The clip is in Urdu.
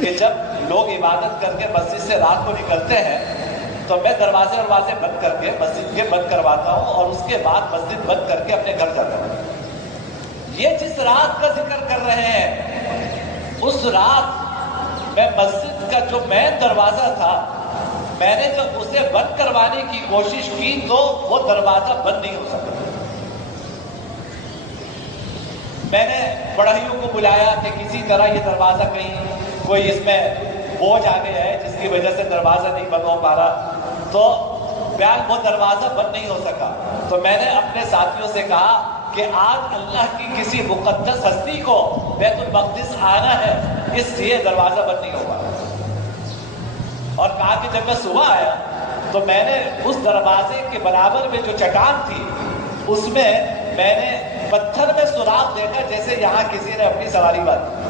کہ جب لوگ عبادت کر کے مسجد سے رات کو نکلتے ہیں تو میں دروازے بند کر کے مسجد کے بند کرواتا ہوں اور اس کے بعد مسجد بند کر کے اپنے گھر جاتا ہوں۔ یہ جس رات کا ذکر کر رہے ہیں، اس رات میں مسجد کا جو مین دروازہ تھا، میں نے جب اسے بند کروانے کی کوشش کی تو وہ دروازہ بند نہیں ہو سکا۔ میں نے بڑھئیوں کو بلایا کہ کسی طرح یہ دروازہ کہیں کوئی اس میں بوجھ آ گیا ہے جس کی وجہ سے دروازہ نہیں بند ہو پا رہا، تو وہ دروازہ بند نہیں ہو سکا۔ تو میں نے اپنے ساتھیوں سے کہا کہ آج اللہ کی کسی مقدس ہستی کو بیت المقدس آنا ہے، اس لیے دروازہ بند نہیں ہوگا۔ اور کہا کہ جب میں صبح آیا تو میں نے اس دروازے کے برابر میں جو چٹان تھی اس میں نے پتھر میں سوراخ دیکھا جیسے یہاں کسی نے اپنی سواری باندھی۔